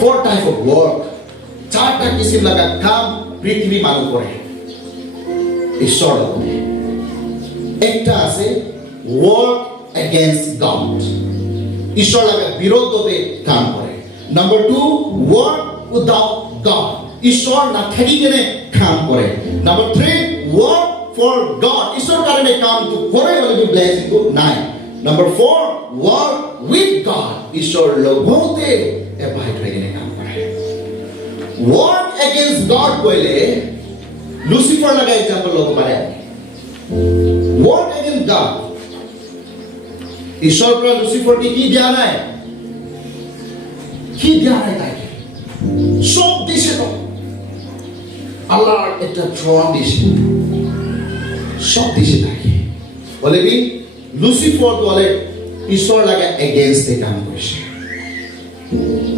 four type of work, চারটা কিসিম লাগা কাম পৃথিবী মানুষ করে ঈশ্বর লগতে। একটা আছে work against God, ঈশ্বর লাগা বিরোধতে কাম করে। নাম্বার 2, work without God, ঈশ্বর না থাকি কেনে কাম করে। নাম্বার 3, work for God, ঈশ্বর কারণে কাম তো করে বলে ব্লেসিং তো নাই। নাম্বার 4, work with God, ঈশ্বর লগতে এবাইট হয়ে কেনে কাম করে। work against God কইলে লুসিফার লাগা एग्जांपल লগ পারে। work against God, ঈশ্বর पर লুসিফার কি দেয়া নাই, কি দেয়া নাই তাকে সব দিছে তো আল্লাহর একটা থ্রোন দিছে, সব দিছে তাকে বলে কি লুসিফার বলে ঈশ্বর লাগা এগেইনস্ট এ কাম করছে।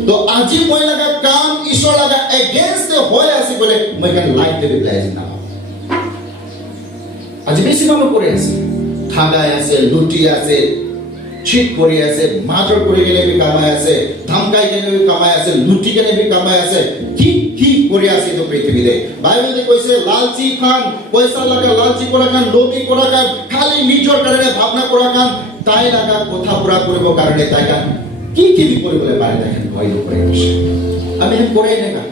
তো আজি মই লাগা কাম ঈশ্বর লাগা এগেইনস্ট এ হয়ে আছে বলে মই কেন লাইফ দেবে ব্লেসিং না। আজি বেশি মানুষ করে আছে, ঠাগায় আছে, লুটি আছে, চিট করে আছে, মার্ডার করে গেলে বি কামায় আছে, ধমকাই গেলে বি কামায় আছে, লুটি গেলে বি কামায় আছে, কি কি করে আছে তো পৃথিবীতে। বাইবেলে কইছে লালচি খান, পয়সা লাগা লালচি করা খান, লোভী করা খান, খালি নিজের কারণে ভাবনা করা খান, তাই লাগা কথা পুরা করিব কারণে তাই খান কি কি করে বলে পারে দেখেন ভয় করে বসে। আমি হেন করে না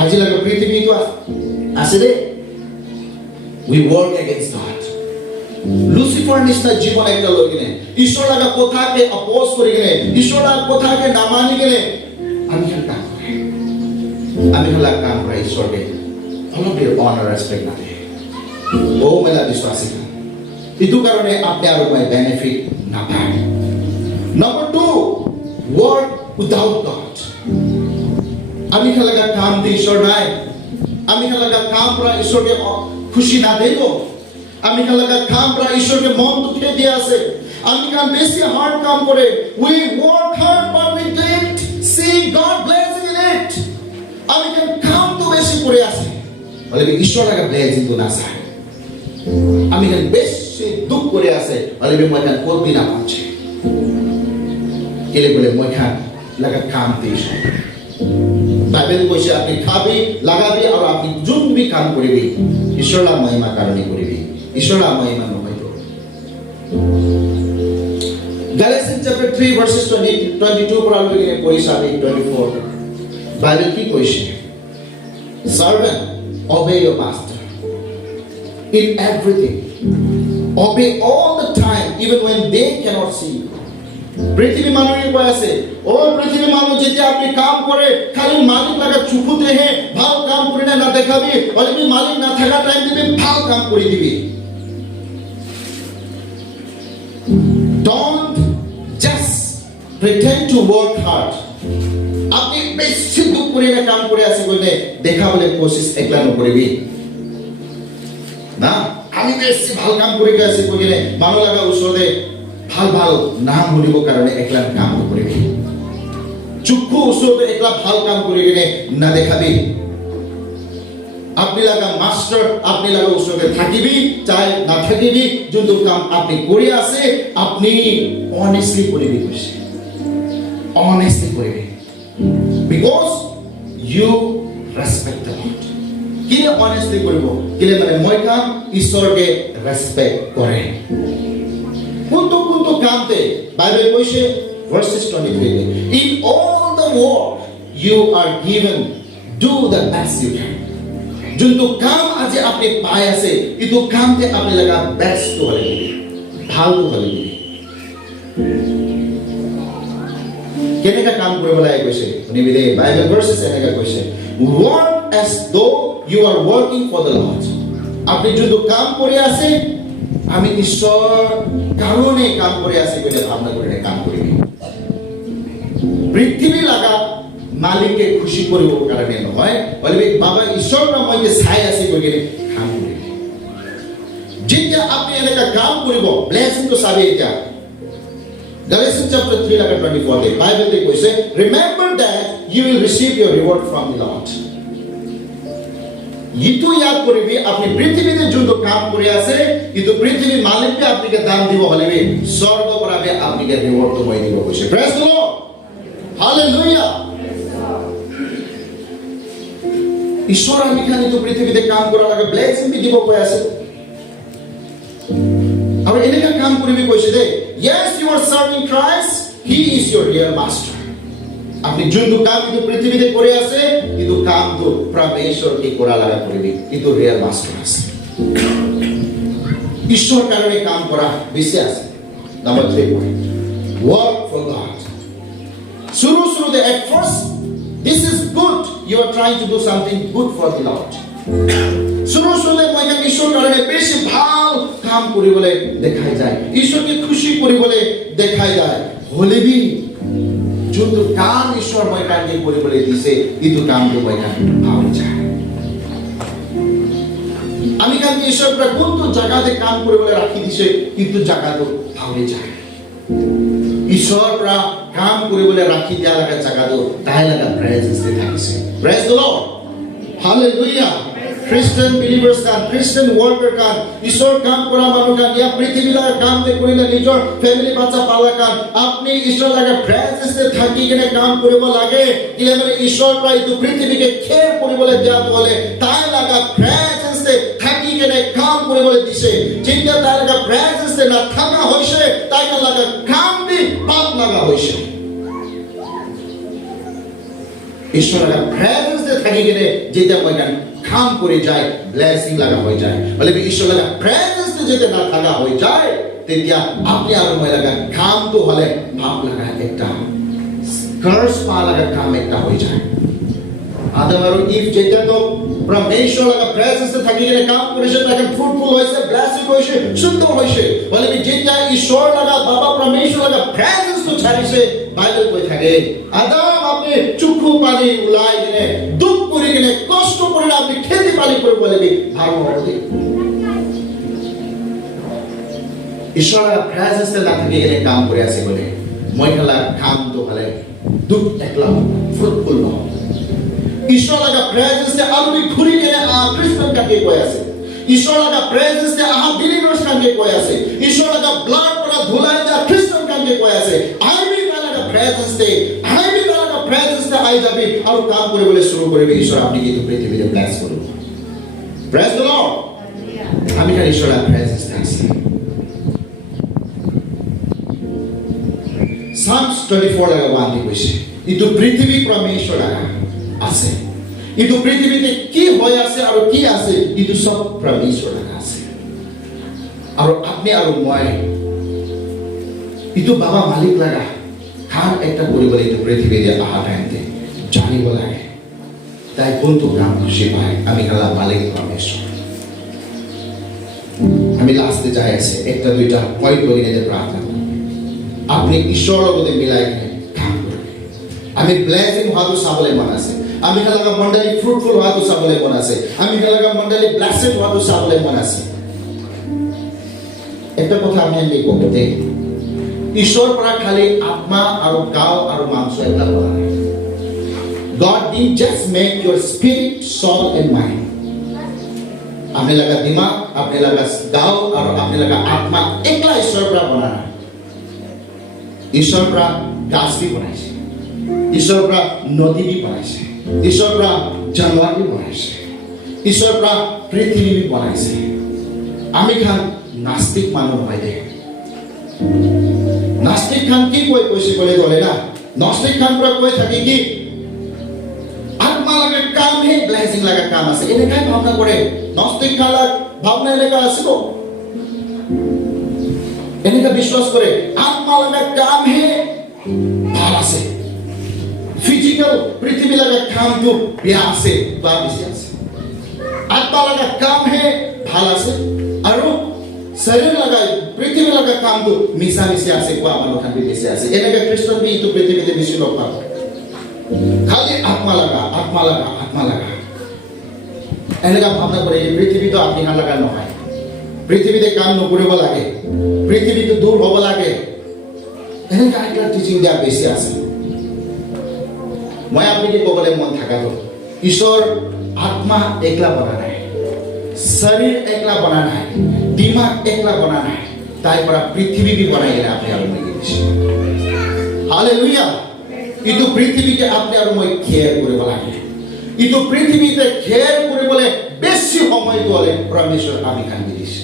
আজি লাগা পৃথিবী তো আছে রে। we work against God, Lucifer নিষ্ঠা জীবন একটা লগিনে ঈশ্বর লাগা কথাকে অপোজ করে গেলে, ঈশ্বর লাগা কথাকে না মানি গেলে আমি কেন কাম করে, আমি হলা কাম করে ঈশ্বরকে অলপে অনার রেসপেক্ট না দেয়। ও মেলা বিশ্বাসী ইতু কারণে আপনি আরো কোনো বেনিফিট না পায়। নাম্বার 2, work without God, আমি লাগা কাম দিয়ে ঈশ্বর নাই, আমি লাগা কাম করে ঈশ্বরকে খুশি না দেব, আমি লাগা কাম করে ঈশ্বরকে মন দুঃখে দিয়ে আছে, আমি কাম বেশি হার্ড কাম করে we work hard but we didn't see God blessing in it, আমি কাম তো বেশি করে আছে বলে ঈশ্বর লাগা ব্লেসিং তো না চায়, আমি বেশি দুঃখ করে আছে বলে মই কোনদিন না পাচ্ছে কেলে বলে মই লাগা কাম দিয়ে ঈশ্বর। বাইবেল কইছে আপনি খাবি লাগাবি আর আপনি যোন বি কাম করিবি ঈশ্বরের মহিমা কারণে করিবি, ঈশ্বরের মহিমা নহয় তো। Galatians chapter 3 verses 22 পড়া লইলে পয়সা আমি 24 বাইবেল কি কইছে, servant obey your master in everything, obey all the time even when they cannot see you। পৃথিবী মানুষের কয় আছে ও পৃথিবী মানুষ যেটা আপনি কাম করে খালি মালিক লাগা চুপু দেহে ভালো কাম করে না দেখাবি, অলরেডি মালিক না থাকা টাইম দিবি ভালো কাম করে দিবি। Don't just pretend to work hard, আপনি বেশি দুঃখ করে না কাম করে আছে বলে দেখা বলে কোশিশ একলা ন করিবি না, আমি বেশি ভালো কাম করে গেছি বলে মানুষ লাগা উসরে ভাল ভাল নাম বলিব কারণে একলা কাম করিবি, চুপু উসরে একলা ভাল কাম করে গেলে না দেখাবি। আপনি লাগা মাস্টার আপনি লাগা উসরে থাকিবি চাই না থাকিবি, যত কাম আপনি করে আছে আপনি অনেস্টলি করিবি, খুশি অনেস্টলি করিবি, because you respect the lord. কিলে অনেস্টলি করিব কিলে মানে মই কাম ঈশ্বরকে রেসপেক্ট করে। কোনটো কোনটো কামতে বাইবেল কইছে verses 23 in all the work you are given do the best you can, যত কাম আজি আপনি পাই আছে ইতো কামতে আপনি লাগা বেস্ট করে ভালো করে দিবি। কেনেকা কাম কৰিব লাগে কৈছে শুনিবিদে বাইবেল verses এনেকা কৈছে work as though you are working for the Lord, আপনি যত কাম করে আছে আমি ঈশ্বর কারণে কাম করে আসি বলে ভাবনা করে কাম করিবি। পৃথিবী লাগা মালিককে খুশি করিব কারণে নহয় বলবি বাবা ঈশ্বর নামে ছাই আসি বলে কাম করিবি। যেতিয়া আপনি এনেকা কাম করিব ব্লেসিং তো সাবে এটা Galatians chapter 3 লাগা 24 তে বাইবেলে কইছে remember that you will receive your reward from the Lord, ইতো ইয়াদ করিবি আপনি পৃথিবীতে যত কাম করে আছে ইতো পৃথিবী মালিককে আপনাকে দান দিব হলেবে স্বর্গ পরাবে আপনাকে রিওয়ার্ড তো মই দিব কইছে। Praise the Lord, hallelujah. ঈশ্বৰ আমি খান এইটো পৃথিৱীতে কাম কৰা লাগে ব্লেছিং দিব কৈ আছে আৰু এনেকা কাম কৰিবি কৈছে দে yes you are serving Christ he is your real master আপনি যোনটো কাম এইটো পৃথিৱীতে কৰি আছে এইটো কামটো পৰমেশ্বৰকে কৰা লাগা কৰিবি এইটো ৰিয়েল মাষ্টাৰ আছে ঈশ্বৰ কাৰণে কাম কৰা বেছি আছে number 3 point work for God শুরু the at first this is good you are trying to do something good for the Lord শুরু মই কাম ঈশ্বৰ কাৰণে বেছি ভাল কাম কৰিবলৈ দেখাই যায় ঈশ্বৰকে খুশি কৰিবলৈ দেখাই যায় হলেবি যোনটো কাম ঈশ্বৰ মই কামকে কৰিবলৈ দিছে এইটো কামটো মই কাম ভাল যায় আমি কাম ঈশ্বৰ পৰা কোনটো জায়গাতে কাম কৰিবলৈ ৰাখি দিছে কিন্তু জায়গাটো ভাল যায় ঈশ্বৰ পৰা কাম কৰিবলৈ ৰাখি দিয়া লাগা জায়গাটো তাই লাগা প্ৰেজেন্সে থাকিছে praise the lord hallelujah Christian believers can Christian worker can ঈশ্বৰ কাম কৰা মানুহ can ইয়া পৃথিৱী লাগা কাম তে কৰিলে নিজৰ ফ্যামিলি বাচ্চা পালা can আপনি ঈশ্বৰ লাগা প্ৰেজেন্সে থাকি কিনে কাম কৰিব লাগে কিলে মানে ঈশ্বৰ পৰা এইটো পৃথিৱীকে খেৰ কৰিবলৈ দিয়া হলে তাই লাগা প্ৰেজেন্সে থাকি কিনে কাম কৰিবলৈ দিছে যেতিয়া তাই লাগা প্ৰেজেন্সে না থাকা হৈছে তাই লাগা কাম বি পাপ লাগা হৈছে ঈশ্বৰ লাগা প্ৰেজেন্সে থাকি কিনে যেতিয়া মই কাম করে যায় ব্লেসিং লাগা হয়ে যায় বলে ঈশ্বর লাগা প্রেজেন্স যেতে না থাকা হয়ে যায় তেতিয়া আপনি আর মই লাগা কাম তো হলে পাপ লাগা একটা কার্স পা লাগা কাম একটা হয়ে যায় আদম আর ইভ যেটা তো পরমেশ্বর লাগা প্রেজেন্স থাকি গেলে কাম করেছে তাকে ফ্রুটফুল হইছে ব্লেসিং হইছে সুন্দর হইছে বলে যেটা ঈশ্বর লাগা বাবা পরমেশ্বর লাগা প্রেজেন্স তো ছাড়িছে বাইবেল কই থাকে আদম আপনি চক্ষু পানি উলাই দিনে দুঃখ করে গেলে কষ্ট করে আপনি খেতে পানি করে বলে ভালো হবে ঈশ্বর লাগা প্রেজেন্স না থাকি গেলে কাম করে আছে বলে মহিলা কাম তো হলে দুঃখ একলা ফ্রুটফুল হবে ঈশ্বর লাগা প্রেজেন্সে আমি ঘুরি গেলে খ্রিস্টান কাকে কই আছে ঈশ্বর লাগা প্রেজেন্সে বিলিভার্স কাকে কই আছে ঈশ্বর লাগা ব্লাড পড়া ধুলাই যা খ্রিস্টান কাকে কই আছে আমি লাগা প্রেজেন্সে আমি লাগা প্রেজেন্সে আই যাবে আর কাম করে বলে শুরু করবে ঈশ্বর আপনি কিন্তু পৃথিবীতে ব্লেস করুন প্রেজ দ্য লর্ড আমি খালি ঈশ্বর লাগা প্রেজেন্স আছে Psalms 24 লাগা বান্তি কইছে ইতো পৃথিবী পরমেশ্বর লাগা আছে কিন্তু পৃথিবীতে কি হয়ে আছে আর কি আছে কিন্তু সব পরমেশ্বর লাগা আছে আর আপনি আর মই কিন্তু বাবা মালিক লাগা কাম একটা করিবলে তো পৃথিবীতে আহা টাইমতে জানিব লাগে তাই কোনটো কাম খুশি পায় আমি খালা মালিক পরমেশ্বর আমি লাস্টে যাই আছে একটা দুইটা পয়েন্ট করে নিতে প্রার্থনা আপনি ঈশ্বরের মধ্যে মিলাই কাম করবেন আমি ব্লেসিং হওয়াটো চাবলৈ মন আছে আমি খালাগা মণ্ডলী ফ্রুটফুল হওয়াটো চাবলৈ মন আছে আমি খালাগা মণ্ডলী ব্লেসড হওয়াটো চাবলৈ মন আছে একটা কথা আমি আনি কব দে ঈশ্বৰ পৰা খালি আত্মা আৰু গাও আৰু মাংস এটা বলা নাই God didn't just make your spirit soul and mind আপনি লাগা দিমাগ আপনি লাগা গাও আর আপনি লাগা আত্মা একলা ঈশ্বৰ পৰা বনা নাই ঈশ্বৰ পৰা গাছ বি বনাইছে ঈশ্বৰ পৰা নদী বি বনাইছে ঈশ্বৰ পৰা জানোৱাৰ বি বনাইছে ঈশ্বৰ পৰা পৃথিৱী বি বনাইছে আমি খান নাস্তিক মানুহ হয় দে নাস্তিক খান কি কৈছে বলে বলে না নাস্তিক খান পৰা কৈ থাকে কি আত্মা লাগা কাম হে ব্লেসিং লাগা কাম আছে এনেকাই ভাবনা কৰে নাস্তিক খালা ভাবনা এনেকা আছে এনেকা বিশ্বাস করে আত্মা লাগা কাম হে ভাল আছে ফিজিক্যাল পৃথিবী লাগা কাম তো বেয়া আছে বা বেশি আছে আত্মা লাগা কাম হে ভাল আছে আর শরীর লাগা পৃথিবী লাগা কাম তো মিশা মিশে আছে কোয়া মানুষ খান বেশি আছে এনেকা খ্রিস্টান বি তো পৃথিবীতে বেশি লোক পাবে খালি আত্মা লাগা আত্মা লাগা আত্মা লাগা এনেকা ভাবনা করে এই পৃথিবী তো আপনি হাত লাগা নহয় পৃথিবীতে কাম নকৰিব লাগে পৃথিবীতে দূর হব লাগে এনেকা একটা টিচিং দিয়া বেশি আছে মই আপনি কি কবলে মন থাকাটো ঈশ্বর আত্মা একলা বনা নাই শরীর একলা বনা নাই দিমাগ একলা বনা নাই তাই পৰা পৃথিবী বি বনাই গেলে আপনি আৰ মই দিছে হালেলুয়া কিন্তু পৃথিবীকে আপনি আৰ মই কেয়াৰ কৰিব লাগে ইটো পৃথিৱীতে ঘেৰ কৰিবলৈ বেছি সময়টো হ'লে পৰমেশ্বৰ আমি কান্দি দিছে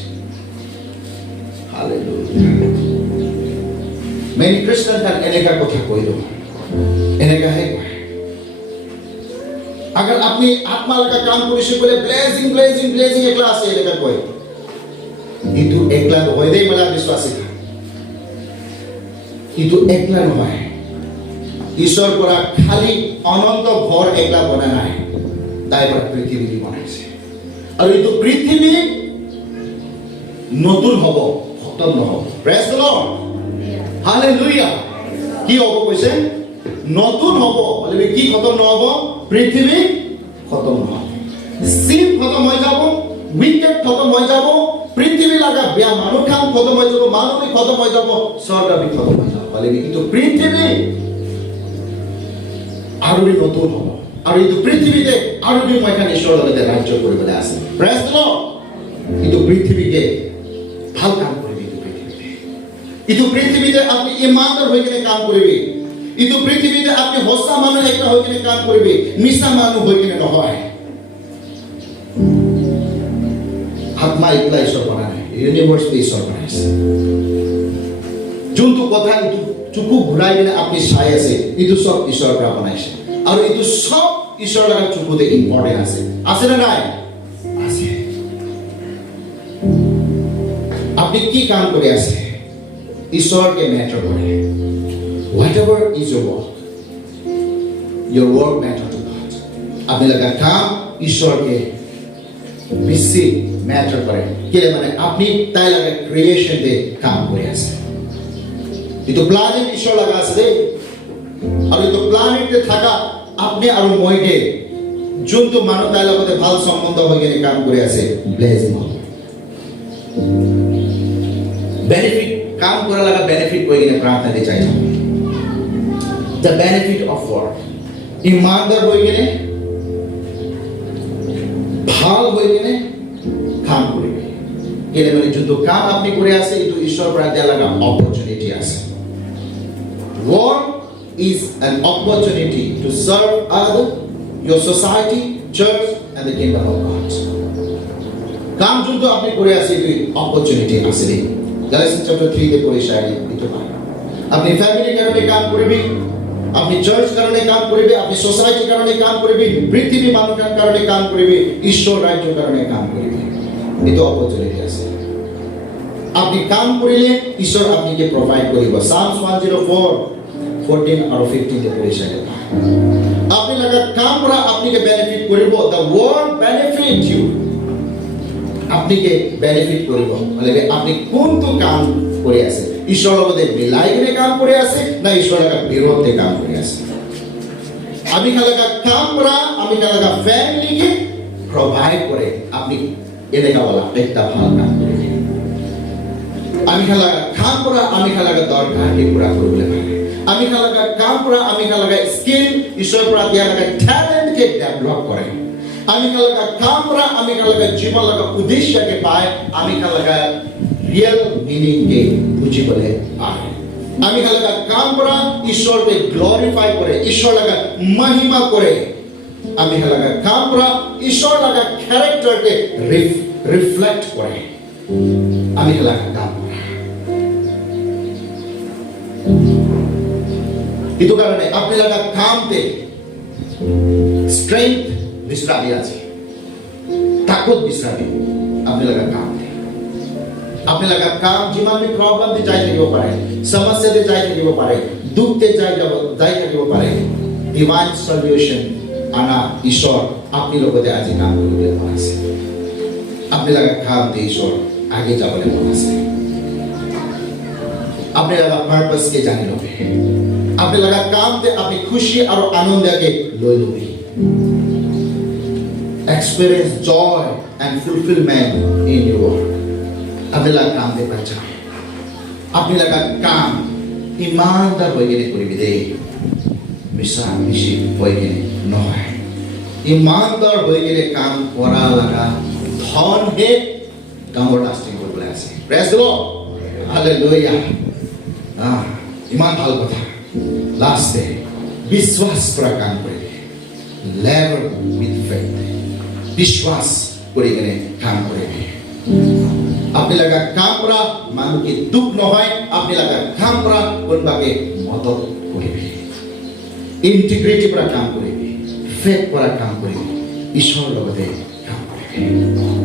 হালেলুয়া মেনি খ্ৰীষ্টান তাক এনেকা কথা কৈ দিওঁ এনেকাহে কয় अगर अपनी आत्मा लगा काम কৰিছে বলে ব্লেজিং ব্লেজিং ব্লেজিং একলা আছে এনেকা কয় ইটো একলা নহয় দেই मला বিশ্বাসী ইটো একলা নহয় ঈশ্বৰ পৰা খালি অনন্ত ঘৰ একলা বনা নাই তাই পৰা পৃথিৱী বনাইছে আৰু ইটো পৃথিৱী নতুন হ'ব খতম নহ'ব প্ৰেজ দ্য লৰ্ড হালেলুয়া কি হ'ব কৈছে নতুন হ'ব বলে কি খতম নহ'ব পৃথিৱী খতম নহ'ব সিন খতম হৈ যাব উইকেট খতম হৈ যাব পৃথিৱী লাগা বেয়া মানুহ খান খতম হৈ যাব মানৱী খতম হৈ যাব স্বৰ্গ বি খতম হৈ যাব বলে কিন্তু পৃথিৱী আৰু নতুন হ'ব আৰু এই পৃথিৱীতে আৰু মই খান ঈশ্বৰৰ লগতে ৰাজ্য কৰিবলৈ আছে প্ৰেজ দ্য লৰ্ড কিন্তু পৃথিৱীকে ভাল কাম কৰিবি ইটো পৃথিৱীতে আপুনি ইমানদাৰ হৈ কিনে কাম কৰিবি ইটো পৃথিৱীতে আপুনি সঁচা মানুহ একটা হৈ কিনে কাম কৰিবি মিছা মানুহ হৈ কিনে নহয় আত্মা একলা ঈশ্বৰ বনা নাই ইউনিভাৰ্স ঈশ্বৰ বনাইছে যোনটো কথা ইটো চুকু ঘূৰাই কিনে আপুনি চাই আছে ইটো সব ঈশ্বৰৰ পৰা বনাইছে আৰু ইটো সব ঈশ্বৰৰ লগত চুকুতে ইম্পৰ্টেণ্ট আছে আছে না নাই আছে আপনি কি কাম কৰি আছে ঈশ্বৰকে মেটাৰ কৰে whatever is your work matter to God আপনি লগা কাম ঈশ্বৰকে বেছি মেটাৰ কৰে কেলে মানে আপনি তাই লগা ক্ৰিয়েশন দে কাম কৰি আছে ইটো প্ল্যানেট ঈশ্বৰ লগা আছে দে আৰু ইটো প্ল্যানেটে থাকা আপনি আৰু মইকে যোনটো মানুহ তাই লগতে ভাল সম্বন্ধ হৈ কিনে কাম কৰি আছে ব্লেজিং হ'ব benefit काम करा लगा benefit कोई नहीं प्रार्थना दे चाहिए the benefit of work ईमानदार होई के ने भाव होई के ने काम करेंगे केले मैंने जो काम आपने करे आसे इतो ईश्वर प्रार्थना लगा opportunity आसे work is an opportunity to serve other your society church and the kingdom of God काम जो आपने करे आसे इतो opportunity आसे नहीं Galatians chapter 3 के पूरे शायरी इतो पाए अपनी फैमिली करने काम करेंगे अपनी चर्च करने काम करेंगे अपनी सोसाइटी करने काम करेंगे पृथ्वी मानव करने काम करेंगे ईश्वर राज्य करने काम करेंगे इतो अपॉर्चुनिटी আছে আপনি কাম কৰিলে ঈশ্বৰ আপনাকে প্ৰোভাইড কৰিব Psalms 104:14 আৰু 15 তে পড়ে শায়দ আপনি লাগা কাম কৰা আপনাকে বেনিফিট কৰিব the word benefit you আপনাকে বেনিফিট কৰিব মানে আপনি কোনটো কাম কৰি আছে ঈশ্বৰৰ লগতে মিলাই কিনে কাম কৰি আছে না ঈশ্বৰৰ লগত বিৰোধে কাম কৰি আছে আমি লাগা কাম কৰা আমি লাগা ফ্যামিলিকে প্রোভাইড করে আপনি এনেকা বলা একটা ভালো কাম করে আমি লাগা কাম কৰা আমি লাগা দৰকাৰকে পুৰা কৰবলে পাৰে আমি লাগা কাম কৰা আমি লাগা স্কিল ঈশ্বৰ পৰা দিয়া লাগা ট্যালেন্টকে ডেভেলপ কৰে আমি লাগা কাম কৰা আমি লাগা জীবন লাগা উদ্দেশ্যকে পায় আমি লাগা ৰিয়েল মিনিং কে বুঝিবলে পায় আমি লাগা কাম কৰা ঈশ্বৰকে গ্লোৰিফাই কৰে ঈশ্বৰ লাগা মহিমা কৰে আমি লাগা কাম কৰা ঈশ্বর লাগা ক্যারেক্টারকে রিফ্লেক্ট করে আমি লাগা কাম itu karena আপনি লাগা কামতে স্ট্রেংথ বিশ্রামি আছে তাকত বিশ্রামি আপনি লাগা কামতে আপনি লাগা কাম জীবন में प्रॉब्लम दे जाय থাকিব পাৰে সমস্যা দে जाय থাকিব পাৰে দুখ দে जाय থাকিব পাৰে ডিভাইন সলিউশন আনা ঈশ্বৰ আপনি লগতে আজি কাম কৰিবলৈ আছে আপনি লাগা কামতে ঈশ্বৰ আগে যাবলৈ আছে আপনি লাগা পারপাস কে জানি লবে আপনি লাগা কামতে আপনি খুশি আর আনন্দকে লই লবি experience joy and fulfillment in your work আপনি লাগা কামতে পাচ্ছা আপনি লাগা কাম ইমানদার হয়ে গেলে করিবি দে মিশামিশি হয়ে গেলে নয় ইমানদার হয়ে গেলে কাম করা লাগা ধন হে ডাঙৰ লাস্টিং কৰবে আছে প্ৰেজ দ্য লৰ্ড হালেলুয়া ইমান ভাল কথা লাস্টে বিশ্বাস পৰা কাম কৰিলে labor with faith. বিশ্বাস কৰি কেনে কাম কৰিবি আপনি লগা কাম কৰা মানুহকে দুখ নহয় আপনি লগা কাম কৰা কোনবাকে মদত কৰিবি ইন্টিগ্ৰিটি পৰা কাম কৰিবি ফেথ পৰা কাম কৰিবি ঈশ্বৰৰ লগতে কাম কৰিবি